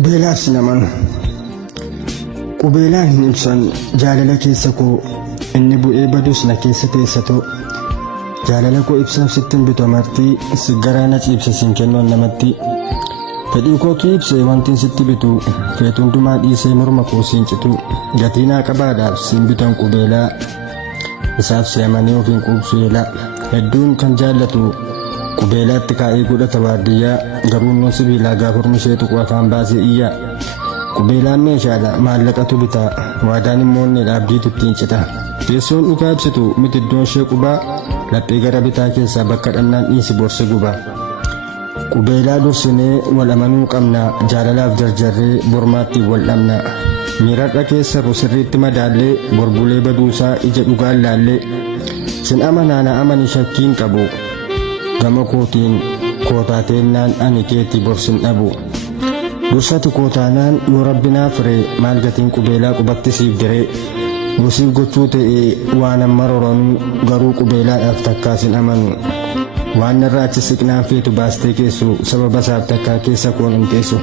Qubeelaaf sinaman. Qubeelaan hin ibsan jaalala keessa koo inni bu'ee badus na keessa teessatoo. Jaalala koo ibsaaf sittin bitu amartii siggaraa na ciibse siin kennoon namatti. Fedhii koo kii ibsee wantiin sitti bitu feetu hundumaa dhiisee morma koo siin citu. Gatii naa qabaadhaaf siin bitan qubeelaa isaaf se'amanii ofiin quubsu yeelaa. Hedduun kan jaallatu qubeelaatti kaa'ee godhata waardiyyaa garuu immoo sibiilaa gaafurmi ishee tuqu afaan baasee iyyaa. Qubeelaan meeshaadha maallaqatu bitaa waadaan immoo inni dhaabdiitu ittiin cita. Teessoon dhugaa ibsitu miti iddoon ishee qubaa laphee gara bitaa keessaa bakka dhannaan dhiisi borse gubaa. Qubeelaa dursinee wal amanuu qabna jaalalaaf jarjarree bormaatti wal dhabna. Miiradha keessarru sirriitti madaallee borbulee baduusaa ija dhugaan laallee. Sin amanaa na amani shakkiin qabu gama kootiin kootaateennaan ani keetti borsin dhabu. Dursati kootaanaan yoo rabbinaa firee maal gatiin qubeelaa qubatti siif diree. Gosiif gochuu ta'ee waan amma roronuu garuu qubeelaadhaaf takkaasin amanu. Waan irraa achi siqnaan feetu baastee keessu sababa isaaf takkaa keessa koon hin teessu.